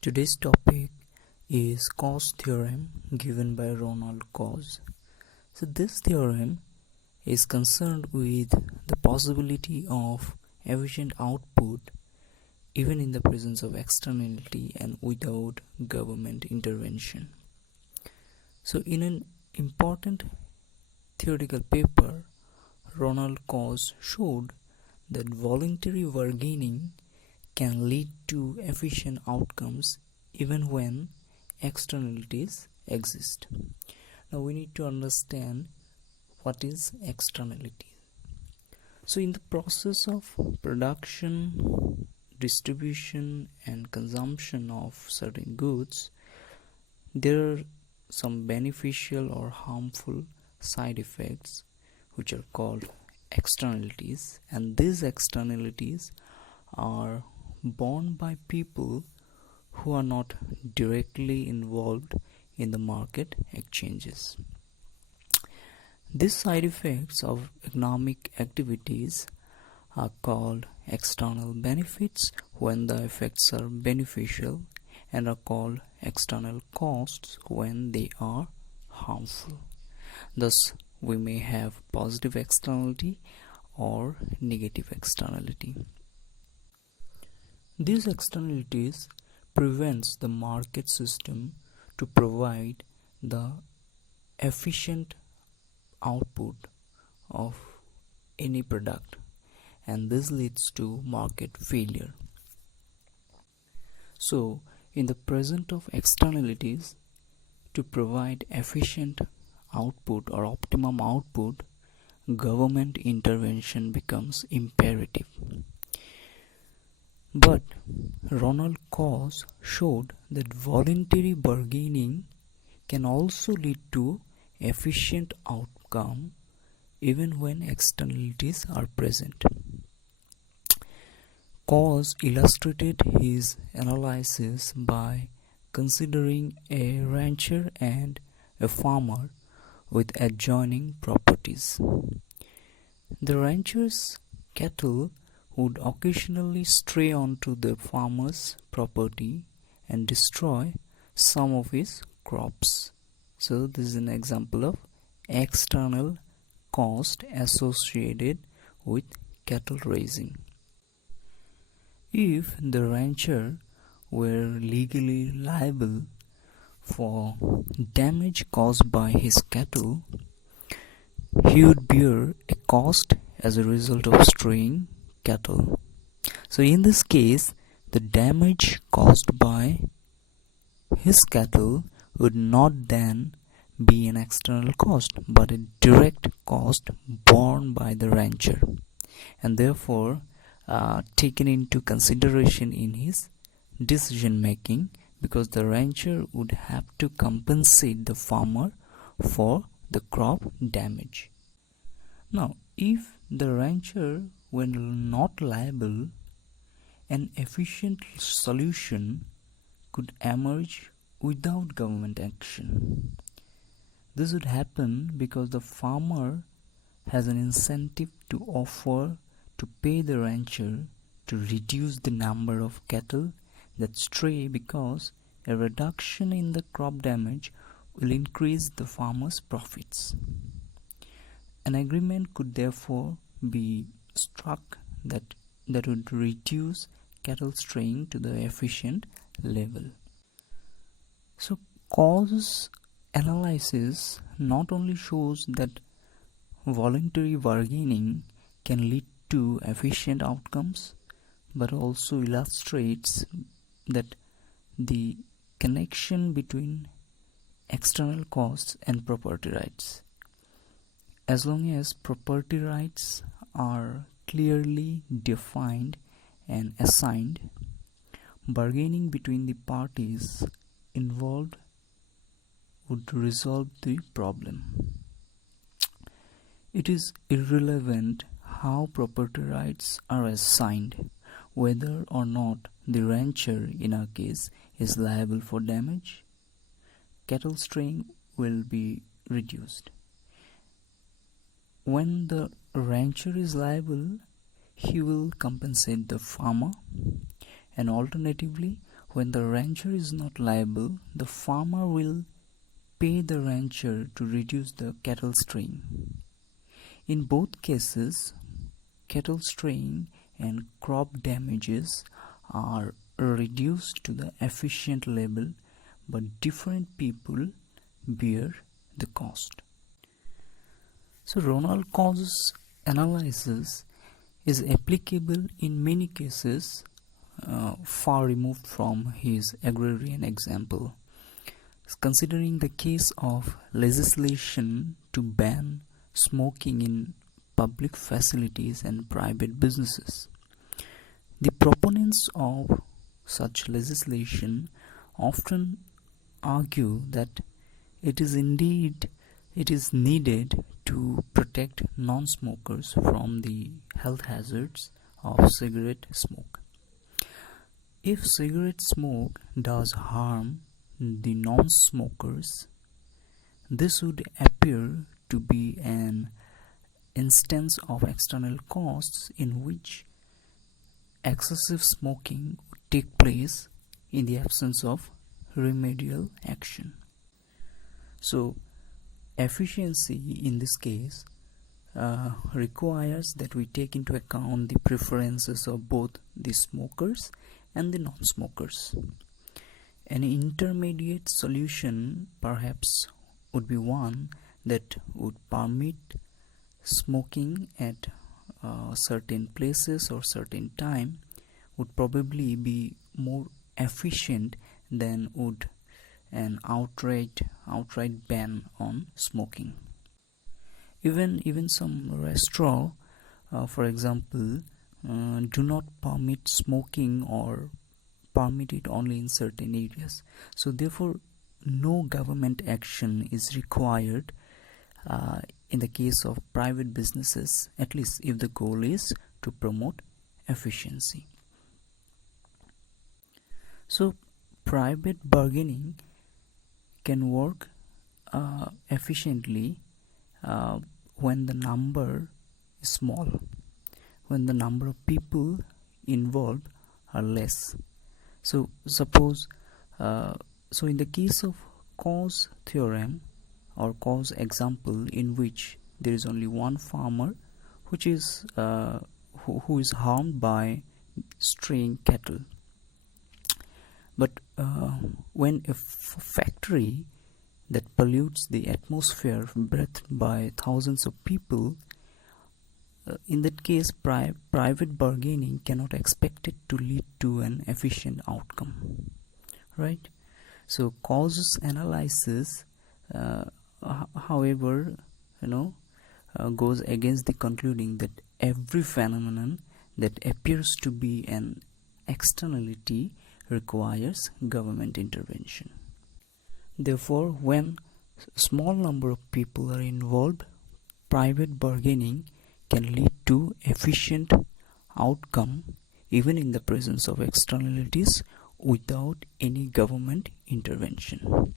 Today's topic is Coase Theorem given by Ronald Coase. So this theorem is concerned with the possibility of efficient output even in the presence of externality and without government intervention. So in an important theoretical paper, Ronald Coase showed that voluntary bargaining can lead to efficient outcomes even when externalities exist. Now we need to understand what is externality. So in the process of production, distribution and consumption of certain goods, there are some beneficial or harmful side effects which are called externalities, and these externalities are borne by people who are not directly involved in the market exchanges. These side effects of economic activities are called external benefits when the effects are beneficial, and are called external costs when they are harmful. Thus, we may have positive externality or negative externality. These externalities prevents the market system to provide the efficient output of any product, and this leads to market failure. So, in the presence of externalities, to provide efficient output or optimum output, government intervention becomes imperative. But Ronald Coase showed that voluntary bargaining can also lead to efficient outcome even when externalities are present. Coase illustrated his analysis by considering a rancher and a farmer with adjoining properties. The rancher's cattle would occasionally stray onto the farmer's property and destroy some of his crops. So this is an example of external cost associated with cattle raising. If the rancher were legally liable for damage caused by his cattle, he would bear a cost as a result of straying cattle. So in this case, the damage caused by his cattle would not then be an external cost but a direct cost borne by the rancher, and therefore taken into consideration in his decision making, because the rancher would have to compensate the farmer for the crop damage. Now, if the rancher were not liable, an efficient solution could emerge without government action. This would happen because the farmer has an incentive to offer to pay the rancher to reduce the number of cattle that stray, because a reduction in the crop damage will increase the farmer's profits. An agreement could therefore be struck that would reduce cattle straying to the efficient level. So Coase analysis not only shows that voluntary bargaining can lead to efficient outcomes, but also illustrates that the connection between external costs and property rights. As long as property rights are clearly defined and assigned, bargaining between the parties involved would resolve the problem. It is irrelevant how property rights are assigned, whether or not the rancher, in our case, is liable for damage. Cattle straying will be reduced. When the rancher is liable, he will compensate the farmer, and alternatively, when the rancher is not liable, the farmer will pay the rancher to reduce the cattle straying. In both cases, cattle straying and crop damages are reduced to the efficient level, but different people bear the cost. So Ronald Cause's analysis is applicable in many cases far removed from his agrarian example. Considering the case of legislation to ban smoking in public facilities and private businesses, the proponents of such legislation often argue that it is needed to protect non-smokers from the health hazards of cigarette smoke. If cigarette smoke does harm the non-smokers, this would appear to be an instance of external costs in which excessive smoking would take place in the absence of remedial action. So, efficiency in this case requires that we take into account the preferences of both the smokers and the non-smokers. An intermediate solution perhaps would be one that would permit smoking at certain places or certain time, would probably be more efficient than would an outright ban on smoking. Even some restaurants, for example, do not permit smoking or permit it only in certain areas. So therefore, no government action is required in the case of private businesses, at least if the goal is to promote efficiency. So private bargaining can work efficiently when the number is small, when the number of people involved are less. So suppose, so in the case of Coase theorem or Coase example, in which there is only one farmer which is who is harmed by straying cattle, but when a factory that pollutes the atmosphere breathed by thousands of people, in that case private bargaining cannot expect it to lead to an efficient outcome, right? So Cause's analysis however goes against the concluding that every phenomenon that appears to be an externality requires government intervention. Therefore, when small number of people are involved, private bargaining can lead to efficient outcome even in the presence of externalities without any government intervention.